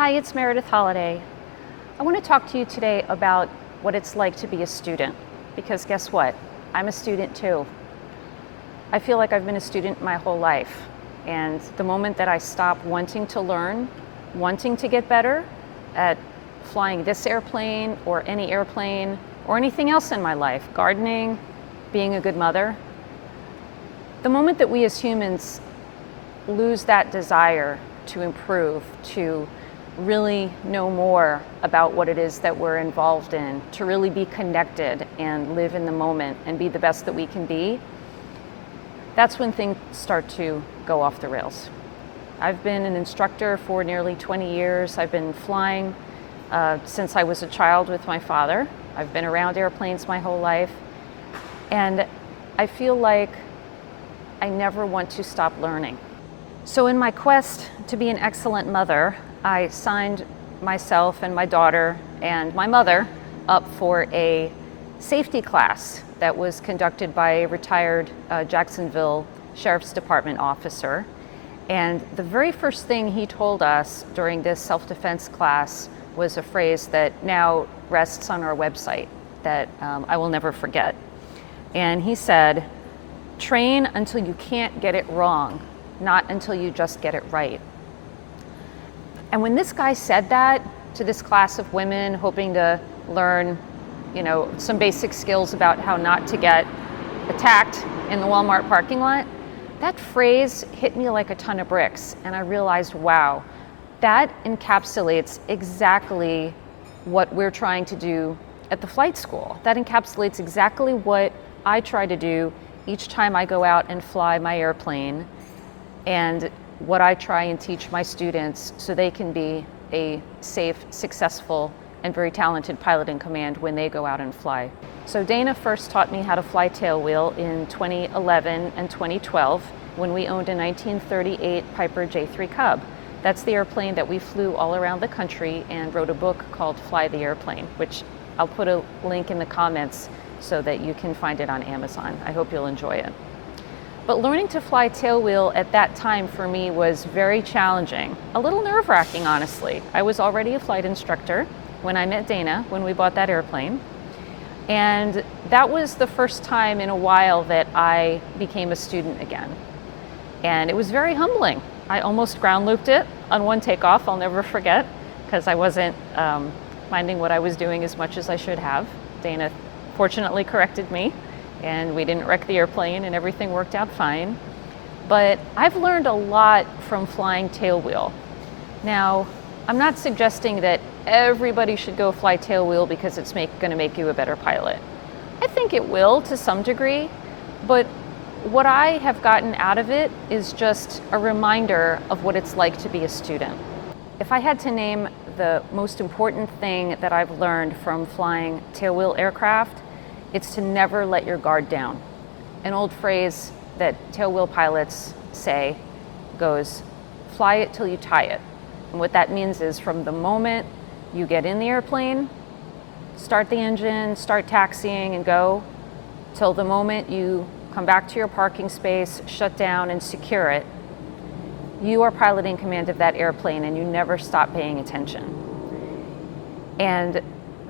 Hi, it's Meredith Holiday. I want to talk to you today about what it's like to be a student, because guess what? I'm a student too. I feel like I've been a student my whole life, and the moment that I stop wanting to learn, wanting to get better at flying this airplane or any airplane or anything else in my life, gardening, being a good mother, the moment that we as humans lose that desire to improve, to really know more about what it is that we're involved in, to really be connected and live in the moment and be the best that we can be, that's when things start to go off the rails. I've been an instructor for nearly 20 years. I've been flying since I was a child with my father. I've been around airplanes my whole life, and I feel like I never want to stop learning. So in my quest to be an excellent mother, I signed myself and my daughter and my mother up for a safety class that was conducted by a retired Jacksonville Sheriff's Department officer. And the very first thing he told us during this self-defense class was a phrase that now rests on our website that I will never forget. And he said, "Train until you can't get it wrong, not until you just get it right." And when this guy said that to this class of women hoping to learn, some basic skills about how not to get attacked in the Walmart parking lot, that phrase hit me like a ton of bricks. And I realized, wow, that encapsulates exactly what we're trying to do at the flight school. That encapsulates exactly what I try to do each time I go out and fly my airplane, and what I try and teach my students so they can be a safe, successful, and very talented pilot in command when they go out and fly. So Dana first taught me how to fly tailwheel in 2011 and 2012 when we owned a 1938 Piper J3 Cub. That's the airplane that we flew all around the country and wrote a book called Fly the Airplane, which I'll put a link in the comments so that you can find it on Amazon. I hope you'll enjoy it. But learning to fly tailwheel at that time for me was very challenging, a little nerve-wracking, honestly. I was already a flight instructor when I met Dana, when we bought that airplane. And that was the first time in a while that I became a student again. And it was very humbling. I almost ground looped it on one takeoff, I'll never forget, because I wasn't minding what I was doing as much as I should have. Dana fortunately corrected me, and we didn't wreck the airplane and everything worked out fine. But I've learned a lot from flying tailwheel. Now, I'm not suggesting that everybody should go fly tailwheel because it's going to make you a better pilot. I think it will to some degree, but what I have gotten out of it is just a reminder of what it's like to be a student. If I had to name the most important thing that I've learned from flying tailwheel aircraft, it's to never let your guard down. An old phrase that tailwheel pilots say goes, "Fly it till you tie it." And what that means is from the moment you get in the airplane, start the engine, start taxiing and go, till the moment you come back to your parking space, shut down and secure it, you are piloting command of that airplane and you never stop paying attention. And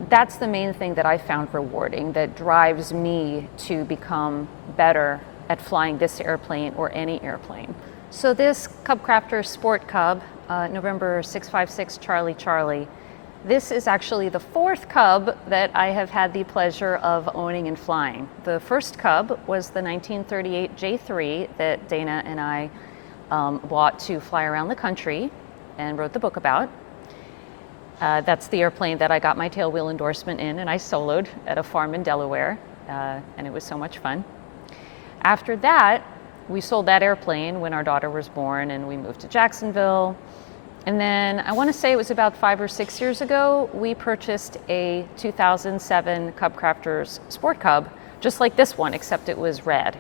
that's the main thing that I found rewarding, that drives me to become better at flying this airplane or any airplane. So this Cub Crafter Sport Cub, November 656 Charlie Charlie, this is actually the fourth Cub that I have had the pleasure of owning and flying. The first Cub was the 1938 J3 that Dana and I bought to fly around the country and wrote the book about. That's the airplane that I got my tailwheel endorsement in, and I soloed at a farm in Delaware, and it was so much fun. After that, we sold that airplane when our daughter was born, and we moved to Jacksonville. And then I want to say it was about 5 or 6 years ago, we purchased a 2007 Cub Crafter's Sport Cub, just like this one, except it was red.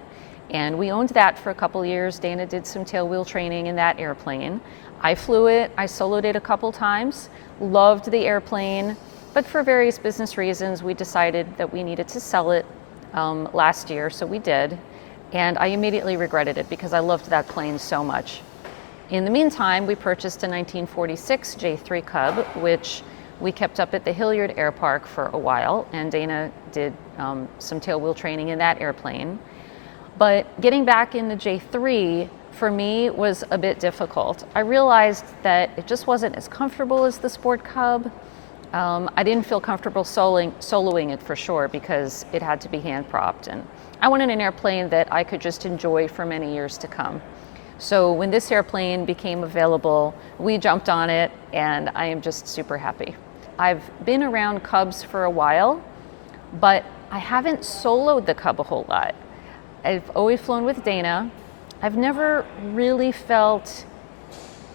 And we owned that for a couple years. Dana did some tailwheel training in that airplane. I flew it, I soloed it a couple times, loved the airplane, but for various business reasons, we decided that we needed to sell it last year, so we did. And I immediately regretted it because I loved that plane so much. In the meantime, we purchased a 1946 J3 Cub, which we kept up at the Hilliard Air Park for a while, and Dana did some tailwheel training in that airplane. But getting back in the J3 for me was a bit difficult. I realized that it just wasn't as comfortable as the Sport Cub. I didn't feel comfortable soloing it for sure because it had to be hand propped, and I wanted an airplane that I could just enjoy for many years to come. So when this airplane became available, we jumped on it, and I am just super happy. I've been around Cubs for a while, but I haven't soloed the Cub a whole lot. I've always flown with Dana. I've never really felt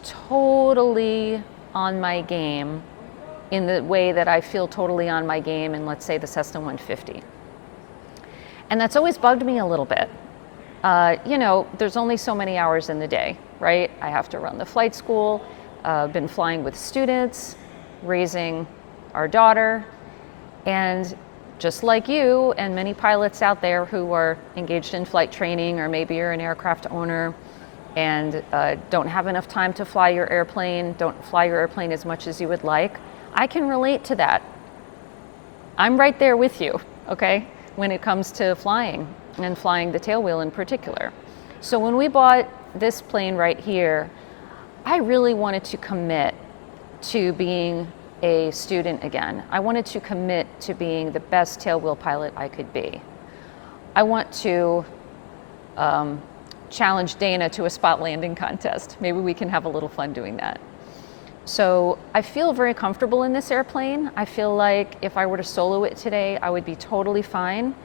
totally on my game in the way that I feel totally on my game in, let's say, the Cessna 150. And that's always bugged me a little bit. You know, there's only so many hours in the day, right? I have to run the flight school, been flying with students, raising our daughter, and just like you and many pilots out there who are engaged in flight training, or maybe you're an aircraft owner and don't have enough time to fly your airplane, don't fly your airplane as much as you would like, I can relate to that. I'm right there with you, okay, when it comes to flying and flying the tailwheel in particular. So when we bought this plane right here, I really wanted to commit to being a student again. I wanted to commit to being the best tailwheel pilot I could be. I want to challenge Dana to a spot landing contest. Maybe we can have a little fun doing that. So I feel very comfortable in this airplane. I feel like if I were to solo it today, I would be totally fine,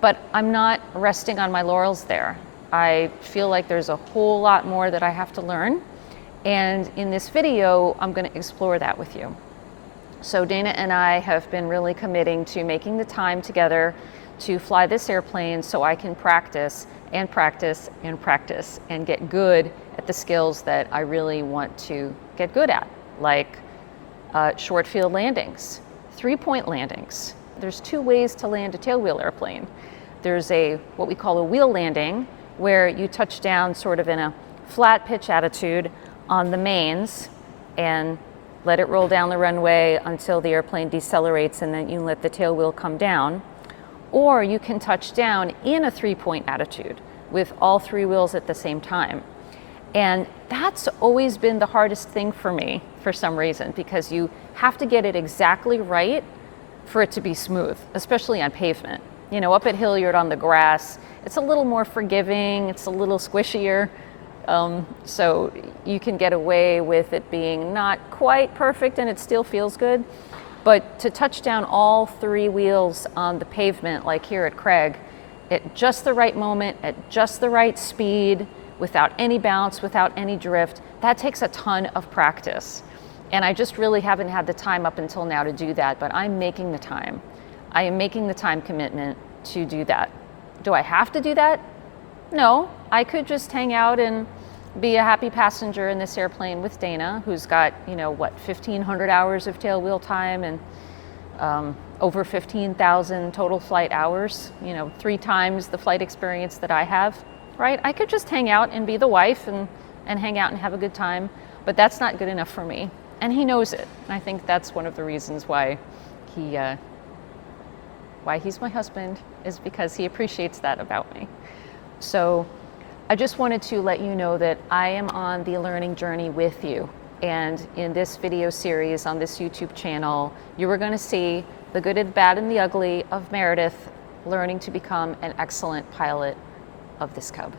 but I'm not resting on my laurels there. I feel like there's a whole lot more that I have to learn, and in this video, I'm going to explore that with you. So Dana and I have been really committing to making the time together to fly this airplane so I can practice and practice and practice and get good at the skills that I really want to get good at, like short field landings, 3-point landings. There's 2 ways to land a tailwheel airplane. There's what we call a wheel landing, where you touch down sort of in a flat pitch attitude on the mains and let it roll down the runway until the airplane decelerates, and then you let the tailwheel come down. Or you can touch down in a 3-point attitude with all 3 wheels at the same time. And that's always been the hardest thing for me for some reason, because you have to get it exactly right for it to be smooth, especially on pavement. You know, up at Hilliard on the grass, it's a little more forgiving, it's a little squishier. So you can get away with it being not quite perfect and it still feels good. But to touch down all 3 wheels on the pavement, like here at Craig, at just the right moment, at just the right speed, without any bounce, without any drift, that takes a ton of practice. And I just really haven't had the time up until now to do that, but I'm making the time. I am making the time commitment to do that. Do I have to do that? No, I could just hang out and be a happy passenger in this airplane with Dana, who's got, you know, what, 1,500 hours of tailwheel time and over 15,000 total flight hours, you know, 3 times the flight experience that I have, right? I could just hang out and be the wife and hang out and have a good time, but that's not good enough for me. And he knows it. And I think that's one of the reasons why he's my husband, is because he appreciates that about me. So I just wanted to let you know that I am on the learning journey with you. And in this video series on this YouTube channel, you are going to see the good, the bad, and the ugly of Meredith learning to become an excellent pilot of this Cub.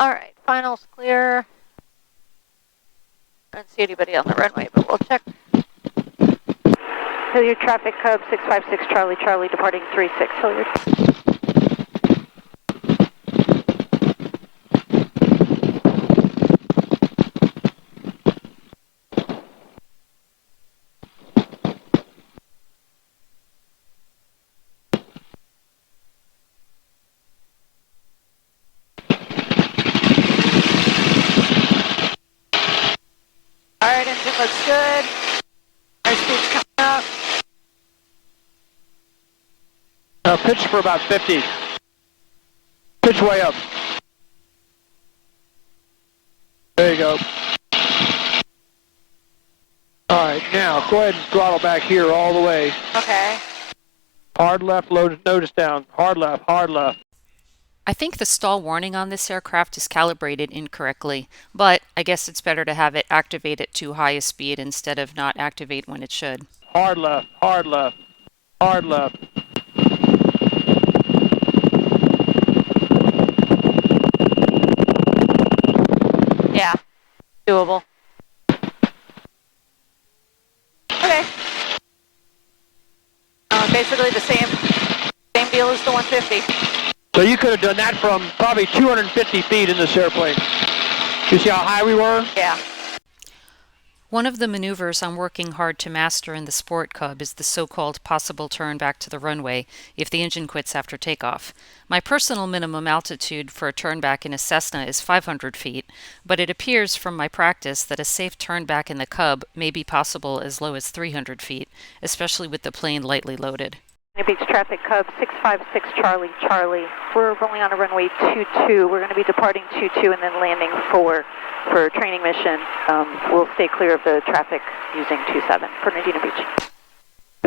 All right, finals clear. I don't see anybody on the runway, but we'll check. Hilliard traffic, Cub 656 Charlie, Charlie departing 36 Hilliard. All right, engine looks good. Our speed's coming up. Pitch for about 50. Pitch way up. There you go. All right, now go ahead and throttle back here all the way. Okay. Hard left, notice down. Hard left, hard left. I think the stall warning on this aircraft is calibrated incorrectly, but I guess it's better to have it activate at too high a speed instead of not activate when it should. Hard left, hard left, hard left. Yeah, doable. Okay. Basically the same deal as the 150. So you could have done that from probably 250 feet in this airplane. You see how high we were? Yeah. One of the maneuvers I'm working hard to master in the Sport Cub is the so-called possible turn back to the runway if the engine quits after takeoff. My personal minimum altitude for a turn back in a Cessna is 500 feet, but it appears from my practice that a safe turn back in the Cub may be possible as low as 300 feet, especially with the plane lightly loaded. Beach traffic, Cub 656 Charlie, Charlie. We're rolling on a runway 22. We're going to be departing 22 and then landing 4 for a training mission. We'll stay clear of the traffic using 27 for Medina Beach.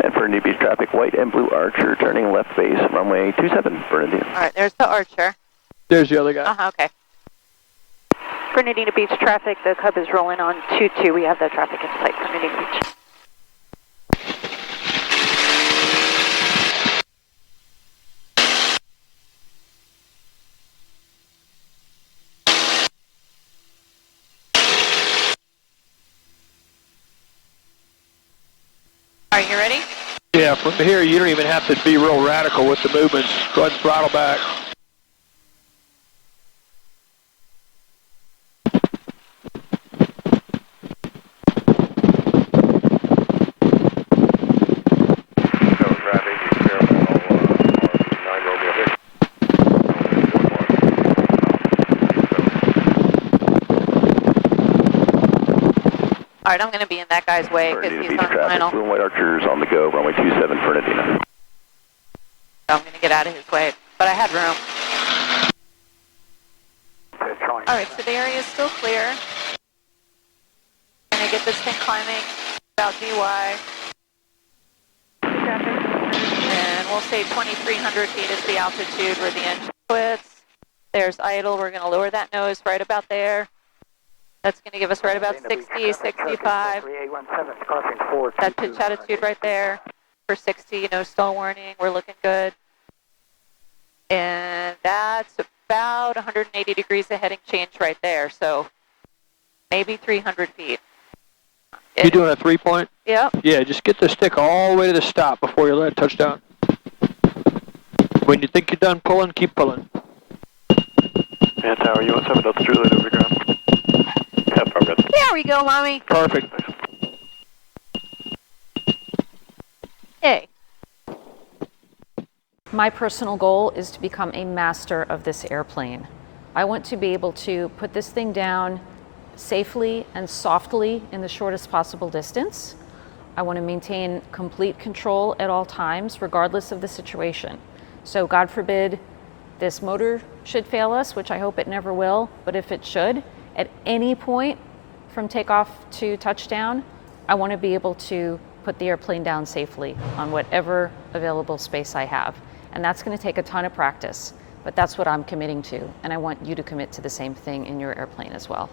And for New Beach traffic, white and blue Archer turning left base, runway 27 for Medina. All right, there's the Archer. There's the other guy. Okay. For Medina Beach traffic, the Cub is rolling on 22. We have that traffic in sight for Medina Beach. Are you ready? Yeah, from here you don't even have to be real radical with the movements. Go ahead and throttle back. All right, I'm going to be in that guy's way because he's on final. Blue and white Archers on the go, runway 27 for Medina. I'm going to get out of his way, but I had room. All right, so the area is still clear. I'm going to get this thing climbing about DY. And we'll say 2,300 feet is the altitude where the engine quits. There's idle. We're going to lower that nose right about there. That's going to give us right about 60, 65. That pitch attitude right there for 60, no stall warning. We're looking good. And that's about 180 degrees of heading change right there. So maybe 300 feet. You doing a 3-point? Yep. Yeah, just get the stick all the way to the stop before you let it touch down. When you think you're done pulling, keep pulling. Yeah, Tower, you want 7 altitude right over the ground? Yeah, progress. There we go, Mommy. Perfect. Hey. My personal goal is to become a master of this airplane. I want to be able to put this thing down safely and softly in the shortest possible distance. I want to maintain complete control at all times, regardless of the situation. So God forbid this motor should fail us, which I hope it never will, but if it should, at any point from takeoff to touchdown, I want to be able to put the airplane down safely on whatever available space I have. And that's going to take a ton of practice, but that's what I'm committing to. And I want you to commit to the same thing in your airplane as well.